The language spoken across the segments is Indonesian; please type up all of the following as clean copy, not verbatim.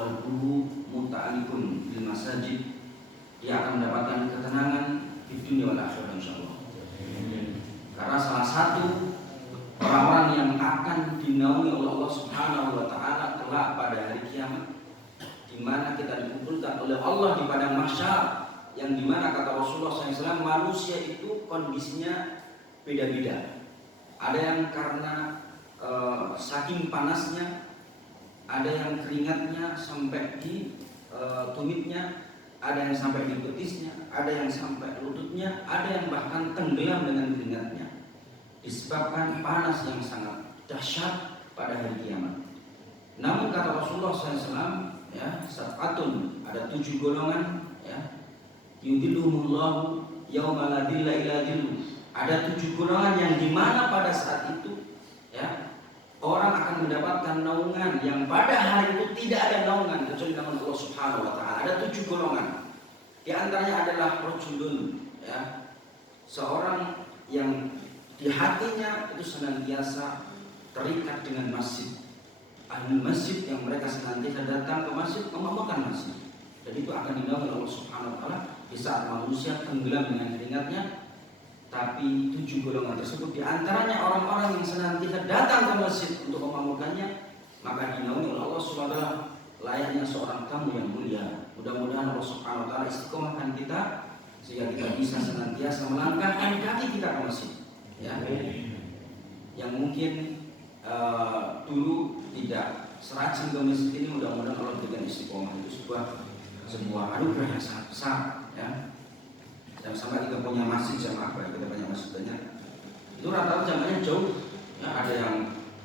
qalbuhu muta'alliqun bil masajid, dia akan mendapatkan ketenangan di dunia wal akhirah insyaallah. Karena salah satu orang-orang yang akan dinaungi oleh Allah Subhanahu wa taala kelak pada hari kiamat, di mana kita dikumpulkan oleh Allah di padang mahsyar, yang di mana kata Rasulullah SAW, manusia itu kondisinya beda-beda. Ada yang karena saking panasnya, ada yang keringatnya sampai di tumitnya, ada yang sampai di betisnya, ada yang sampai lututnya, ada yang bahkan tenggelam dengan keringatnya, disebabkan panas yang sangat dahsyat pada hari kiamat. Namun kata Rasulullah SAW, ya, sab'atun, ada 7 golongan, ya, yudhilluhumullahu yauma la dhilla illa dhilluh. Ada 7 golongan yang dimana pada saat itu, ya, orang akan mendapatkan naungan yang pada hari itu tidak ada naungan kecuali naungan Allah Subhanahu wa taala. Ada 7 golongan. Di antaranya adalah rajulun, ya, seorang yang di hatinya itu senantiasa terikat dengan masjid. Ahli masjid yang mereka senantiasa datang ke masjid, mengamalkan masjid. Dan itu akan dinaungi Allah Subhanahu wa taala di saat manusia tenggelam dengan keringatnya. Tapi 7 golongan tersebut, di antaranya orang-orang yang senantiasa datang ke masjid untuk memakmurkannya, maka dinaungi oleh Allah Subhanahu wa taala layaknya seorang tamu yang mulia. Mudah-mudahan Allah Subhanahu wa taala istiqomahkan kita sehingga kita bisa senantiasa melangkahkan kaki kita ke masjid. Ya. Yang mungkin dulu tidak serajin ke masjid ini, mudah-mudahan Allah berikan istiqomah. Itu sebuah anugerah yang sangat besar, ya. Dan sampai kita punya masjid jamaah, kita punya masjid banyak. Itu rata-rata jamaahnya jauh. Ya, ada yang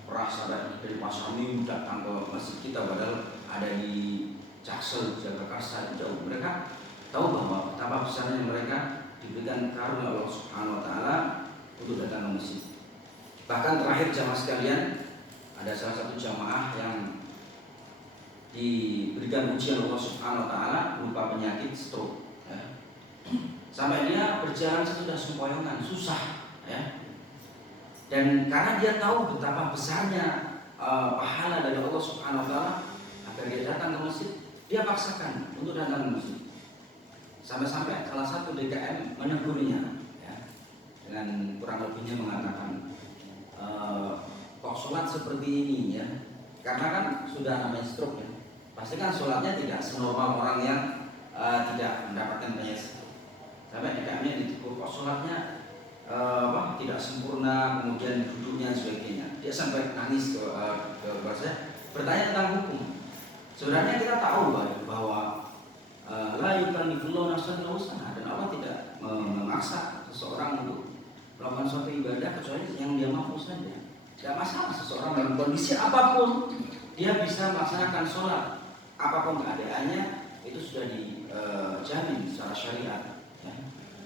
merasa dari Pasar Minggu datang ke masjid kita, padahal ada di Jaksel, Jagakarsa, jauh. Mereka tahu bahwa betapa besarnya mereka diberikan karunia Allah Subhanahu wa taala untuk datang ke masjid. Bahkan terakhir jamaah sekalian, ada salah satu jamaah yang diberikan ujian Allah Subhanahu wa taala berupa penyakit stroke, ya. Sampai dia berjalan sudah sempoyongan, susah, ya. Dan karena dia tahu betapa besarnya pahala dari Allah Subhanahu wa taala, agar dia datang ke masjid, dia paksakan untuk datang ke masjid. Sampai-sampai salah satu DKM menegurnya, ya, dengan kurang lebihnya mengatakan, kok sholat seperti ini, ya. Karena kan sudah namanya stroke, ya. Pasti kan sholatnya tidak senormal orang yang tidak mendapatkan penyakit. Sampai DKM-nya ditegur, kok sholatnya tidak sempurna, kemudian duduknya dan sebagainya. Dia sampai nangis ke saya, bertanya tentang hukum. Sebenarnya kita tahu bahwa la yukallifullahu nafsan illa wus'aha, dan Allah tidak memaksa seseorang untuk melakukan suatu ibadah kecuali yang dia mampu saja. Tidak masalah seseorang dalam kondisi apapun dia bisa melaksanakan sholat, apapun keadaannya, itu sudah dijamin secara syariat.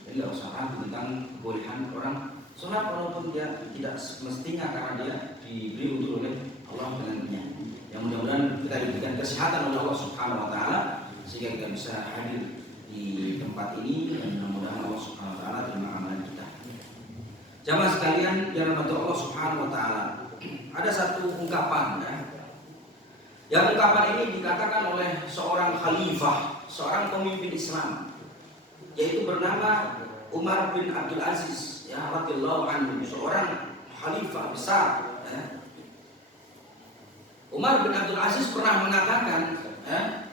Jadi tidak usah ragu tentang kebolehan orang sholat walaupun dia tidak semestinya, karena dia diberi untuk oleh Allah dengan penyakit. Yang mudah-mudahan kita diberikan kesehatan oleh Allah Subhanahu wa taala sehingga kita bisa hadir di tempat ini, dan mudah-mudahan Allah Subhanahu wa taala terima amalan kita. Jamaah sekalian yang dirahmati Allah Subhanahu wa taala, ada satu ungkapan, ya. Yang ungkapan ini dikatakan oleh seorang khalifah, seorang pemimpin Islam, yaitu bernama Umar bin Abdul Aziz, ya, radhiyallahu anhu, seorang khalifah besar, ya. Umar bin Abdul Aziz pernah mengatakan, ya,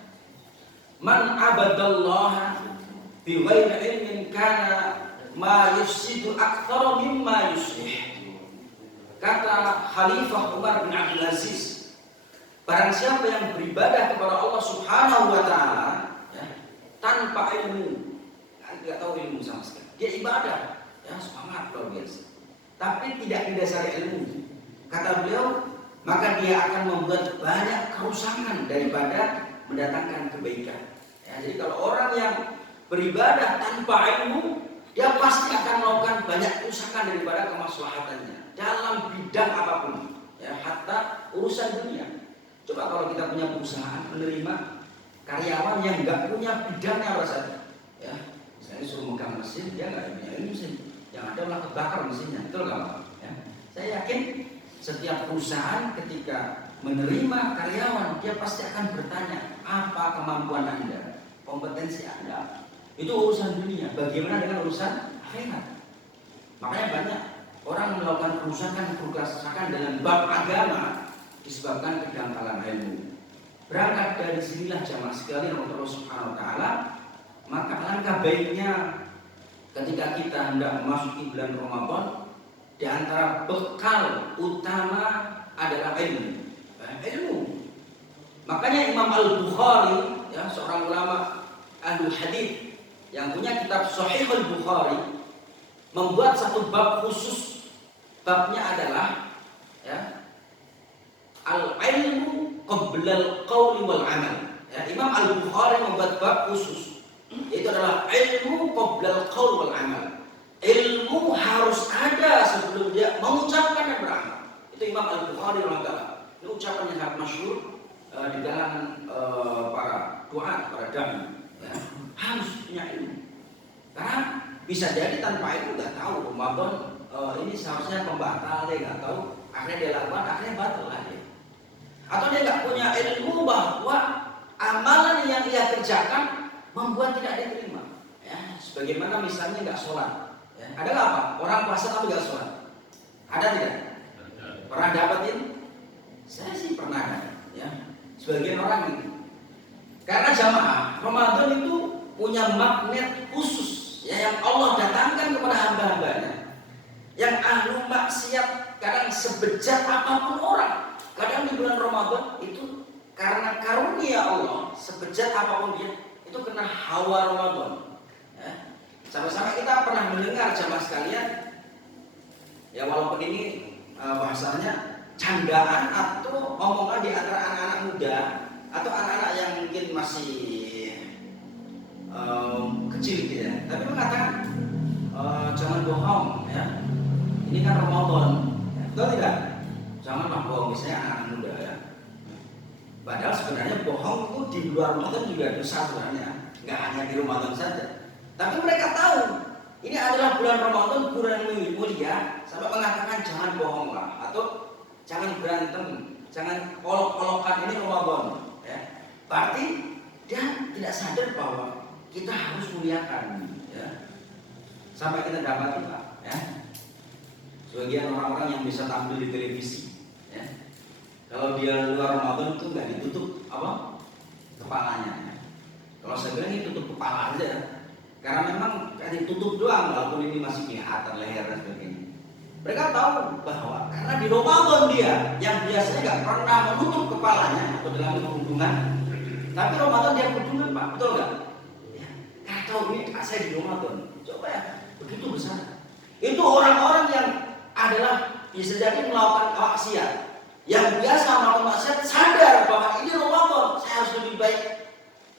man abadallaha bi ghairi ilmin kana ma yufsidu aktsara mimma yuslih. Kata Khalifah Umar bin Abdul Aziz, barang siapa yang beribadah kepada Allah Subhanahu wa taala, ya, tanpa ilmu, tidak tahu ilmu sama sekali, dia ibadah, ya, semangat luar biasa, tapi tidak didasari ilmu, kata beliau, maka dia akan membuat banyak kerusakan daripada mendatangkan kebaikan. Ya, jadi kalau orang yang beribadah tanpa ilmu, dia pasti akan melakukan banyak kerusakan daripada kemaslahatannya dalam bidang apapun, ya, hatta urusan dunia. Coba kalau kita punya perusahaan, menerima karyawan yang nggak punya bidangnya apa saja, ya, misalnya suruh megang mesin, dia nggak punya ilmu mesin, yang ada malah kebakar mesinnya, betul nggak, ya. Saya yakin setiap perusahaan ketika menerima karyawan, dia pasti akan bertanya, apa kemampuan Anda, kompetensi Anda. Itu urusan dunia. Bagaimana dengan urusan akhirat? Makanya banyak orang melakukan kerusakan dengan bab agama disebabkan kedangkalan ilmu. Berangkat dari sinilah jamaah sekalian Allah Subhanahu wa taala, maka alangkah baiknya ketika kita hendak memasuki bulan Ramadan, di antara bekal utama adalah ilmu. Makanya Imam Al-Bukhari, ya, seorang ulama ahli hadis yang punya kitab Sahih Al-Bukhari, membuat satu bab khusus. Babnya adalah, ya, al-ilmu qabla al-qawli wal amal. Ya, Imam Al-Bukhari membuat bab khusus, itu adalah ilmu qabla al-qawl wal amal. Ilmu harus ada sebelum dia mengucapkan dan beramal. Itu Imam Al-Bukhari rahimahullah. Ini ucapan yang sangat masyhur di kalangan para duat, para dai. Ya, harus punya ilmu. Karena bisa jadi tanpa ilmu nggak tahu Ramadan ini seharusnya pembatal, dia nggak tahu, akhirnya dia lakukan, akhirnya batal lagi. Atau dia nggak punya ilmu bahwa amalan yang dia kerjakan membuat tidak diterima. Ya, sebagaimana misalnya nggak sholat. Ya, ada nggak apa? Orang puasa tapi nggak sholat. Ada tidak? Pernah dapatin? Saya sih pernah ada. Ya, sebagian orang itu. Karena jamaah Ramadan itu punya magnet khusus, ya, yang Allah datangkan kepada hamba-hambanya. Yang ahlu maksiat kadang sebejat apapun orang, kadang di bulan Ramadan itu karena karunia Allah, sebejat apapun dia, itu kena hawa Ramadan. Ya. Sama-sama kita pernah mendengar jamaah sekalian, ya walaupun ini bahasanya candaan atau omongan di antara anak-anak muda atau anak-anak yang mungkin masih kecil gitu ya, tapi mengatakan jangan bohong, ya. Ini kan Ramadan, ya. Betul tidak? Janganlah bohong, misalnya anak muda, ya. Padahal sebenarnya bohong itu di luar Ramadan juga dosa sebenarnya, nggak hanya di Ramadan saja. Tapi mereka tahu ini adalah bulan Ramadan, bulan mulia, sampai mengatakan jangan bohonglah atau jangan berantem, jangan olok-olokan, ini Ramadan. Ya. Berarti dia tidak sadar bahwa kita harus muliakan, ya. Sampai kita dapati, Pak, ya. Sebagian orang-orang yang bisa tampil di televisi, ya. Kalau dia luar Ramadan itu nggak ditutup apa kepalanya. Ya. Kalau saya bilang ini tutup kepala aja, karena memang ditutup doang, walaupun ini masih kelihatan leher dan sebagainya. Mereka tahu bahwa karena di Ramadan dia yang biasanya nggak pernah menutup kepalanya atau dalam hubungan, tapi Ramadan dia hubungan, Pak, betul nggak? Ya, karena tahu ini saya di Ramadan, coba ya, begitu besar. Itu orang-orang yang adalah bisa jadi melakukan maksiat, yang biasa melakukan maksiat sadar bahwa ini Ramadan, saya harus lebih baik.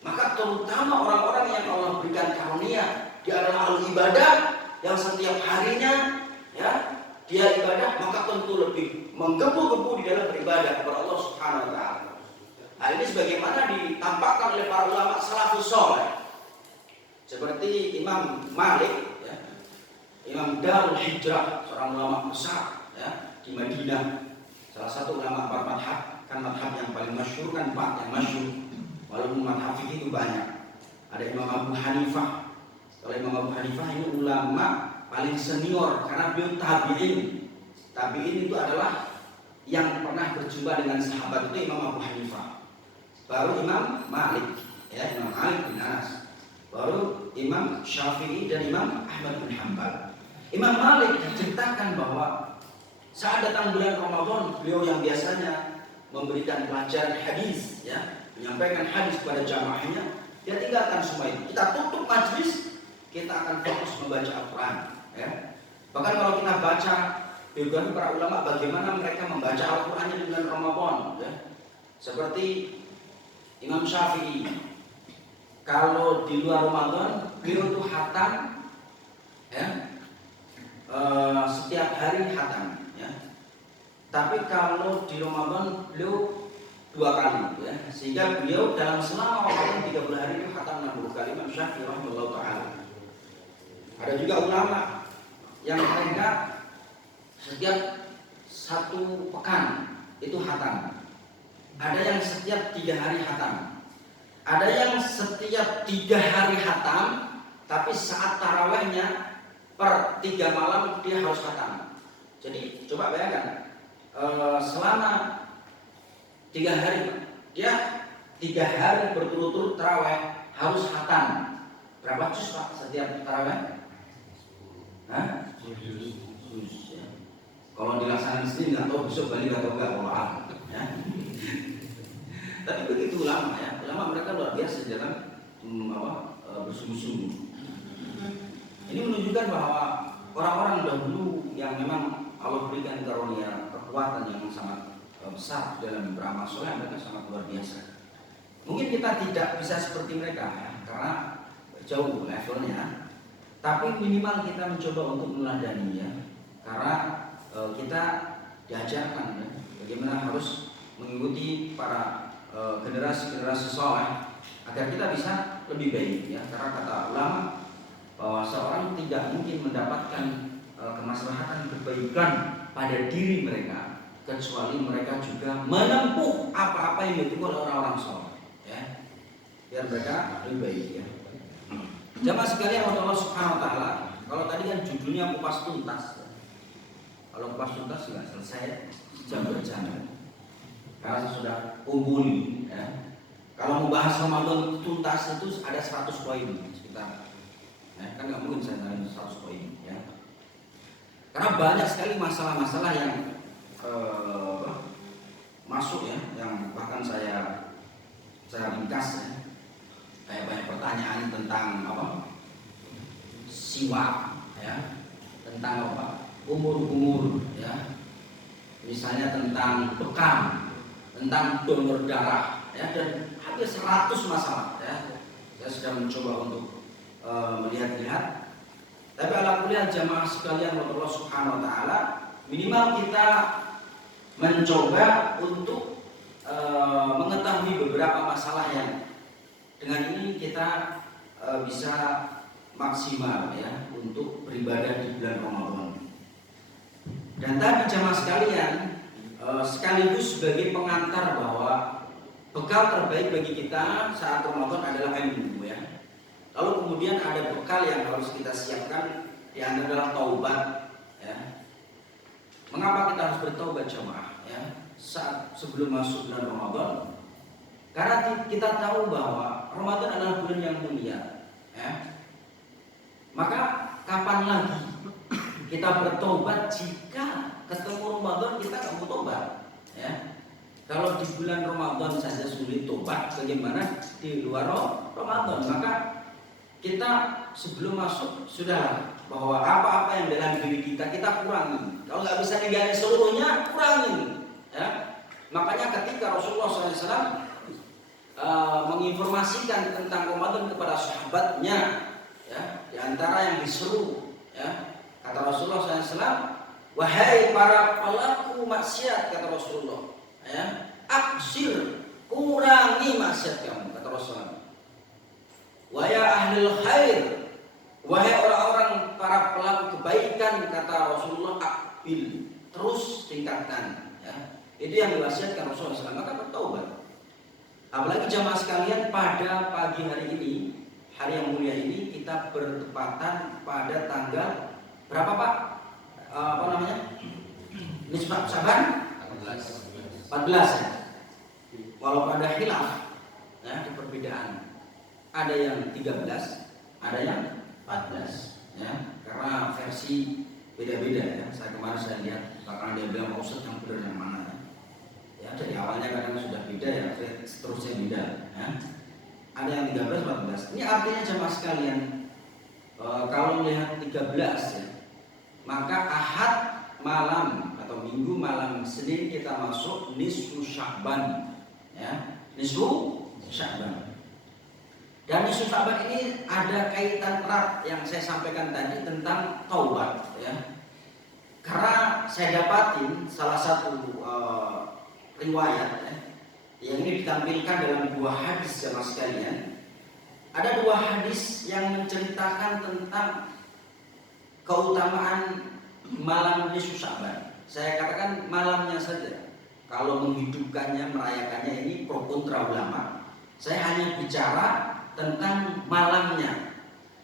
Maka terutama orang-orang yang Allah berikan karunia, dia adalah ahli ibadah yang setiap harinya, ya, dia ibadah, maka tentu lebih menggebu-gebu di dalam beribadah kepada Allah Subhanahu wa taala. Hal ini sebagaimana ditampakkan oleh para ulama salafus saleh. Seperti Imam Malik, ya, Imam Darul Hijrah, seorang ulama besar, ya, di Madinah. Salah satu ulama empat madhab, kan madhab yang paling masyhur kan empat yang masyhur. Walaupun madhab fikih itu banyak. Ada Imam Abu Hanifah. Kalau Imam Abu Hanifah ini ulama paling senior karena beliau tabi'in. Tabi'in itu adalah yang pernah berjumpa dengan sahabat, itu Imam Abu Hanifah. Baru Imam Malik, ya, Imam Malik bin Anas. Baru Imam Syafi'i dan Imam Ahmad bin Hanbal. Imam Malik menceritakan bahwa saat datang bulan Ramadan, beliau yang biasanya memberikan pelajaran hadis, ya, menyampaikan hadis kepada jamaahnya, dia tinggalkan semua itu. Kita tutup majelis, kita akan fokus membaca Al-Quran, ya. Bahkan kalau kita baca biografi para ulama bagaimana mereka membaca Al-Quran di bulan Ramadan, ya. Seperti Imam Syafi'i, kalau di luar Ramadan beliau itu khatam, ya, setiap hari khatam, ya. Tapi kalau di Ramadan beliau 2 kali, ya. Sehingga beliau dalam selama Ramadan 30 hari itu khatam 60 kali. Imam Syafi'i rahimahullah ta'ala. Ada juga ulama yang mereka setiap 1 pekan itu khatam. Ada yang setiap 3 hari khatam. Ada yang setiap 3 hari khatam, tapi saat tarawehnya per 3 malam dia harus khatam. Jadi coba bayangkan, selama 3 hari dia 3 hari berturut-turut taraweh harus khatam. Berapa juz Pak setiap taraweh? Hah? Juz ya. Kalau dilaksanakan sendiri nggak tahu besok balik atau enggak, ya. Tapi begitu ulama ya, ulama mereka luar biasa dalam bersungguh-sungguh. Ini menunjukkan bahwa orang-orang dahulu yang memang Allah berikan karunia kekuatan yang sangat besar dalam beramal soleh, mereka sangat luar biasa. Mungkin kita tidak bisa seperti mereka ya, karena jauh levelnya, tapi minimal kita mencoba untuk meneladani ya, karena kita diajarkan ya, bagaimana harus mengikuti para generasi-generasi soleh agar kita bisa lebih baik ya, karena kata ulama bahwa seorang tidak mungkin mendapatkan kemaslahatan kebaikan pada diri mereka kecuali mereka juga menempuh apa-apa yang ditempuh oleh orang-orang soleh ya, biar mereka lebih baik ya. Jamaah sekalian Allah Subhanahu wa taala, kalau tadi kan judulnya kupas tuntas. Kalau kupas tuntas nggak selesai jam berjalan. Karena saya sudah kumpuli ya. Kalau mau bahas Ramadan tuntas itu ada 100 poin sekitar. Ya, kan nggak mungkin saya nanya 100 poin ya. Karena banyak sekali masalah-masalah yang masuk ya, yang bahkan saya ringkas ya. Kayak banyak pertanyaan tentang siwak ya, tentang umur ya, misalnya tentang bekam, tentang donor darah ya, dan hampir 100 masalah ya. Saya sudah mencoba untuk melihat-lihat. Tapi alhamdulillah jamaah sekalian Allah Subhanahu wa taala, minimal kita mencoba untuk mengetahui beberapa masalah yang dengan ini kita bisa maksimal ya untuk beribadah di bulan Ramadan. Dan tadi jamaah sekalian, sekaligus sebagai pengantar bahwa bekal terbaik bagi kita saat Ramadan adalah ilmu ya. Lalu kemudian ada bekal yang harus kita siapkan, di antara adalah taubat ya. Mengapa kita harus bertaubat jamaah ya saat sebelum masuk bulan Ramadan? Karena kita tahu bahwa Ramadan adalah bulan yang mulia ya. Maka kapan lagi kita bertobat jika ketemu Ramadan kita nggak mau tobat ya. Kalau di bulan Ramadan saja sulit tobat, bagaimana di luar Ramadan? Maka kita sebelum masuk sudah bahwa apa-apa yang dalam diri kita kurangi. Kalau nggak bisa diganti seluruhnya, kurangi ya. Makanya ketika Rasulullah SAW menginformasikan tentang Ramadan kepada sahabatnya ya, di antara yang diseru ya, kata Rasulullah SAW, wahai para pelaku maksiat, kata Rasulullah ya, aksir, kurangi maksiat kamu, kata Rasulullah. Wa ya ahlul khair, wahai orang-orang para pelaku kebaikan, kata Rasulullah, akbil, terus tingkatkan ya. Itu yang diwasiatkan Rasulullah SAW. Maka bertaubat. Apalagi jamaah sekalian, pada pagi hari ini, hari yang mulia ini, kita bertepatan pada tanggal berapa Pak? Nisbah Syaban 14 ya. Walaupun ada khilaf ya, di perbedaan. Ada yang 13, ada yang 14 ya. Karena versi beda-beda ya. Saya lihat bakalan dia bilang Ustaz yang benar yang mana ya. Ya dari awalnya kadang sudah beda ya, seterusnya beda ya. Ada yang 13, 14. Ini artinya jemaah sekalian, kalau melihat 13 ya, maka Ahad malam atau Minggu malam Senin kita masuk nisfu Sya'ban ya, nisfu Sya'ban. Dan nisfu Sya'ban ini ada kaitan erat yang saya sampaikan tadi tentang taubat ya. Karena saya dapatin salah satu riwayat ya, yang ini ditampilkan dalam 2 hadis jemaah sekalian. Ada 2 hadis yang menceritakan tentang keutamaan malam nisfu Sya'ban. Saya katakan malamnya saja. kalau menghidupkannya, merayakannya ini pro kontra ulama. Saya hanya bicara tentang malamnya.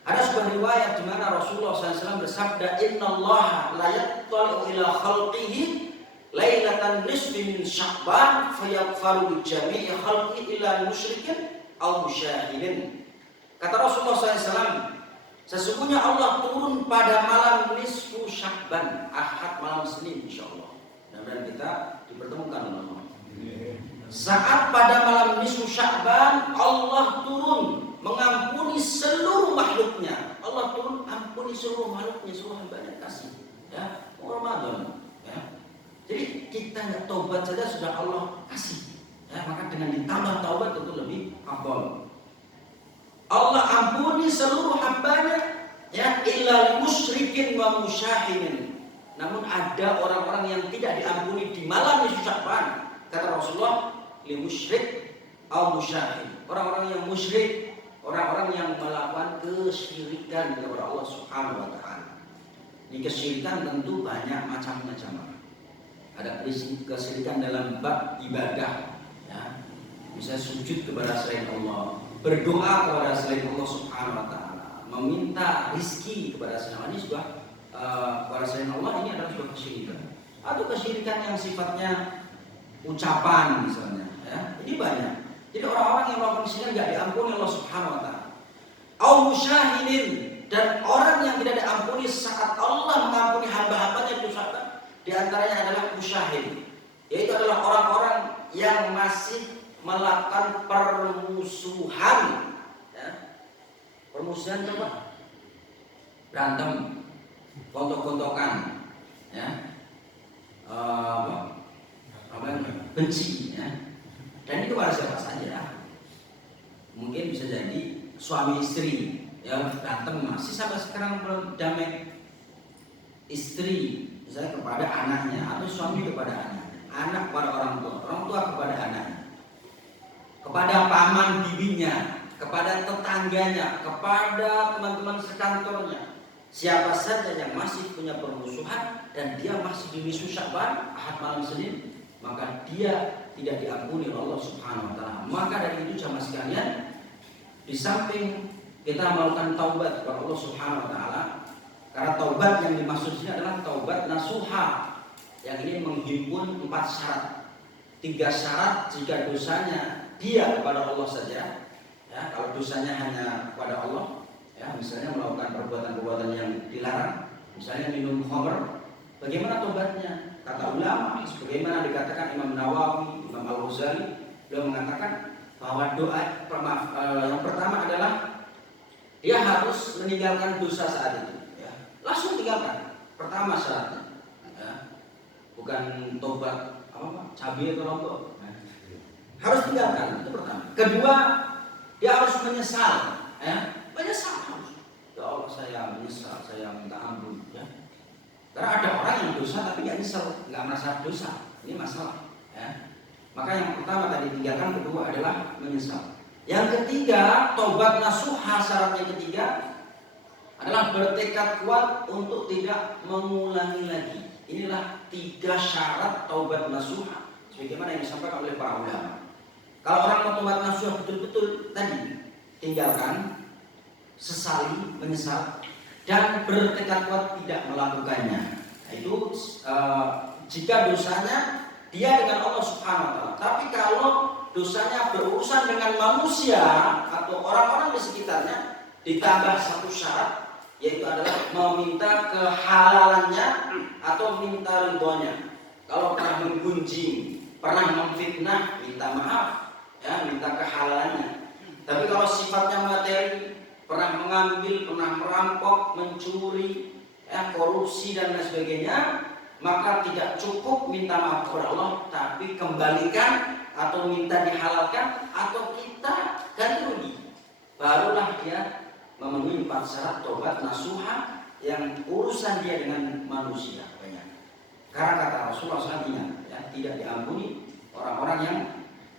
Ada sebuah riwayat di mana Rasulullah SAW bersabda, Innallaha la yattali'u ila khalqihi lailatan nisfi min Sya'ban fayaghfaru li jami'i khalqi ila musyrikin aw musyahidin. Kata Rasulullah SAW, sesungguhnya Allah turun pada malam nisfu Sya'ban, Ahad malam Senin insyaallah. Dan kita dipertemukan oleh Allah. Saat pada malam nisfu Sya'ban Allah turun mengampuni seluruh makhluknya. Allah turun ampuni seluruh makhluknya, seluruh hambanya kasih. Ya, Ramadan. Ya. Jadi kita nggak taubat saja sudah Allah kasih. Ya, maka dengan ditambah taubat tentu lebih afdal. Allah ampuni seluruh hambanya, ya, illa musyrikin wa musyahinin. Namun ada orang-orang yang tidak diampuni di malam nisfu Sya'ban. Kata Rasulullah, li musyrik au musyahin. Orang-orang yang musyrik, orang-orang yang melakukan kesyirikan kepada Allah Subhanahu wa taala. Ini kesyirikan tentu banyak macam-macam. Ada kesyirikan dalam bab ibadah, ya. Bisa sujud kepada selain Allah, berdoa kepada selain Allah Subhanahu wa taala, meminta rizki kepada selain Allah. Ini juga kepada selain Allah, ini adalah sebuah kesyirikan. Atau kesyirikan yang sifatnya ucapan misalnya, ya. Ini banyak. Jadi orang-orang yang melakukan kesyirikan tidak diampuni Allah Subhanahu wa taala. Au musyahidin, dan orang yang tidak diampuni saat Allah mengampuni hamba-hambanya dosa, di antaranya adalah musyahid, yaitu adalah orang-orang yang masih melakukan permusuhan, ya. Permusuhan apa? Berantem, gontok-gontokan, ya. Benci, ya. Dan itu pada siapa saja. Mungkin bisa jadi suami istri, ya, berantem masih sampai sekarang belum damai. Istri misalnya kepada anaknya, atau suami kepada anaknya, anak kepada orang tua kepada anaknya, kepada paman bibinya, kepada tetangganya, kepada teman-teman sekantornya. Siapa saja yang masih punya permusuhan dan dia masih di nisfu Sya'ban, Ahad malam Senin, maka dia tidak diampuni oleh Allah Subhanahu wa taala. Maka dari itu jamaah sekalian, di samping kita melakukan taubat kepada Allah Subhanahu wa taala, karena taubat yang dimaksud sini adalah taubat nasuha, yang ini menghimpun 4 syarat. 3 syarat jika dosanya dia kepada Allah saja, ya, kalau dosanya hanya kepada Allah, ya, misalnya melakukan perbuatan-perbuatan yang dilarang, misalnya minum khamr, bagaimana taubatnya? Kata ulama, sebagaimana dikatakan Imam Nawawi, Imam Al-Ghazali, beliau mengatakan bahwa doa yang pertama adalah dia harus meninggalkan dosa saat itu, ya. Langsung tinggalkan. Pertama syaratnya, ya. Bukan tobat cabai atau lombok, ya. Harus tinggalkan, itu pertama. Kedua, dia harus menyesal, ya. Menyesal harus. Ya Allah, saya menyesal, saya minta ampun, ya. Karena ada orang yang dosa tapi nggak nyesel, nggak merasa dosa. Ini masalah, ya. Maka yang pertama tadi tinggalkan, kedua adalah menyesal. Yang ketiga, taubat nasuha, syaratnya ketiga adalah bertekad kuat untuk tidak mengulangi lagi. Inilah 3 syarat taubat nasuha, sebagaimana yang disampaikan oleh para ulama. Kalau orang mau taubat nasuha betul-betul tadi, tinggalkan, sesali, menyesal, dan bertekad kuat tidak melakukannya. Itu jika dosanya dia dengan Allah Subhanahu wa taala. Tapi kalau dosanya berurusan dengan manusia atau orang-orang di sekitarnya, ditambah 1 syarat, yaitu adalah meminta kehalalannya atau minta ridhonya. Kalau pernah menggunjing, pernah memfitnah, minta maaf, ya, minta kehalalannya. Tapi kalau sifatnya materi, pernah mengambil, pernah merampok, mencuri, ya, korupsi dan lain sebagainya, maka tidak cukup minta maaf kepada Allah, tapi kembalikan atau minta dihalalkan atau kita ganti rugi. Barulah dia memenuhi 4 syarat taubat nasuha yang urusan dia dengan manusia. Karena kata Rasulullah SAW, ingat, ya, tidak diampuni orang-orang yang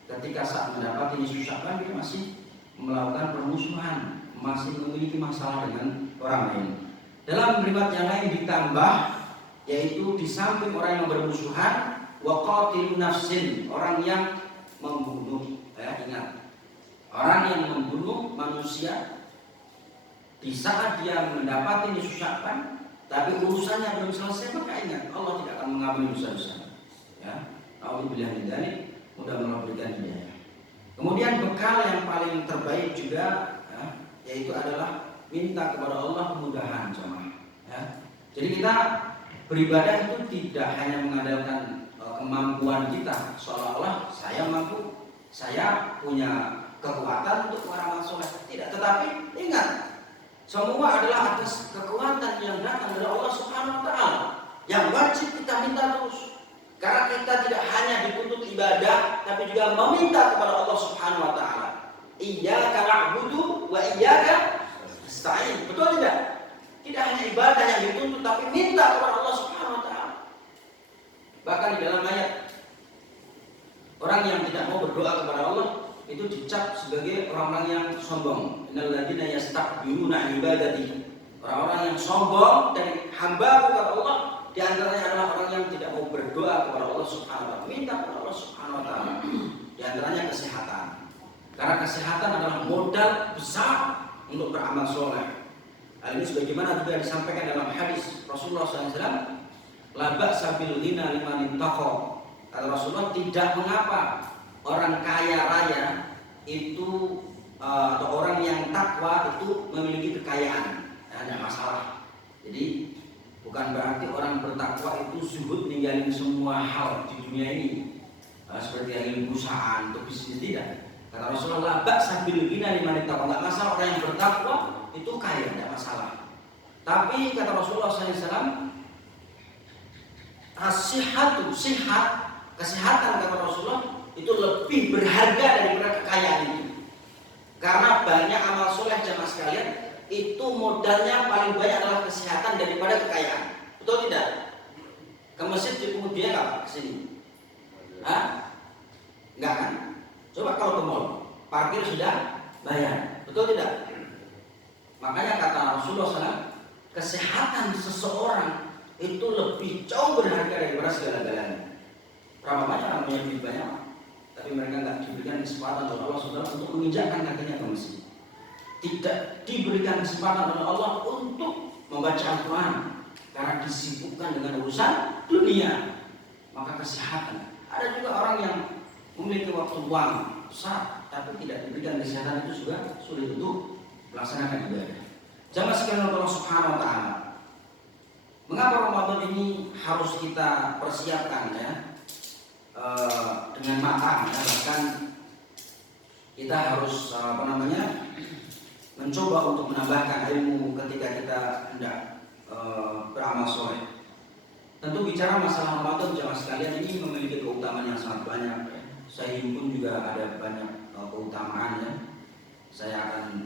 ketika saat mendapati nisfu Sya'ban dia masih melakukan permusuhan, masih memiliki masalah dengan orang lain. Dalam riwayat yang lain ditambah, yaitu di samping orang yang bermusuhan, wa qatilun nafsin, orang yang membunuh. Ingat, orang yang membunuh manusia di saat dia mendapati ucapan, tapi urusannya belum selesai, maka ingat Allah tidak akan mengampuni dosa-dosa. Ya, alhamdulillah min dzalik, mudah-mudahan berikan hidayah. Kemudian bekal yang paling terbaik juga yaitu adalah minta kepada Allah kemudahan jemaah. Ya. Jadi kita beribadah itu tidak hanya mengandalkan kemampuan kita, seolah-olah saya mampu, saya punya kekuatan untuk beramal soleh. Tidak, tetapi ingat, semua adalah atas kekuatan yang datang dari Allah Subhanahu wa taala. Yang wajib kita minta terus. Karena kita tidak hanya dituntut ibadah, tapi juga meminta kepada Allah Subhanahu wa taala. Iyyaka na'budu wa iyyaka nasta'in. Betul tidak? Tidak hanya ibadah yang dituntut, tapi minta kepada Allah Subhanahu wa taala. Bahkan di dalam ayat, orang yang tidak mau berdoa kepada Allah itu dicap sebagai orang-orang yang sombong. Innal ladzina yastakbiruna an ibadati. Orang-orang yang sombong dari hamba kepada Allah, di antaranya adalah orang yang tidak mau berdoa kepada Allah Subhanahu wa taala, minta kepada Allah Subhanahu wa taala. Di antaranya kesehatan. Karena kesehatan adalah modal besar untuk beramal soleh. Hal ini sebagaimana juga disampaikan dalam hadis Rasulullah SAW, la ba'sa bil ghina liman ittaqa. Kata Rasulullah, tidak mengapa orang kaya raya itu atau orang yang takwa itu memiliki kekayaan, tidak masalah. Jadi bukan berarti orang bertakwa itu zuhud ninggalin semua hal di dunia ini, seperti ilmu perusahaan atau bisnis, tidak. Kata Rasulullah, ba'sa bil ghina liman ittaqa. Enggak masalah orang yang bertakwa itu kaya, tidak masalah. Tapi kata Rasulullah SAW, as-sihhatu, kesehatan kata Rasulullah itu lebih berharga daripada kekayaan itu. Karena banyak amal soleh jamaah sekalian, itu modalnya paling banyak adalah kesehatan daripada kekayaan. Betul tidak? Ke masjid dipungut biaya nggak ke sini? Enggak kan? Coba kalau ke mall, parkir sudah bayar. Betul tidak? Makanya kata Rasulullah SAW, kesehatan seseorang itu lebih jauh berharga daripada segala-galanya. Berapa banyak orang punya duit banyak, tapi mereka nggak diberikan kesempatan oleh Allah Subhanahu untuk menginjakkan kakinya ke masjid. Tidak diberikan kesempatan oleh Allah untuk membaca Al-Quran karena disibukkan dengan urusan dunia. Maka kesehatan. Ada juga orang yang memiliki waktu luang besar, tapi tidak diberikan kesehatan, itu juga sulit untuk melaksanakan ibadah. Jamaah sekalian Allah Subhanahu wa taala. Mengapa Ramadan ini harus kita persiapkan ya? Dengan matang ya, bahkan kita harus mencoba untuk menambahkan ilmu ketika kita hendak beramal soleh. Tentu bicara masalah Ramadan jamaah sekalian ini memiliki keutamaan yang sangat banyak. Saya pun juga ada banyak keutamaan ya. Saya akan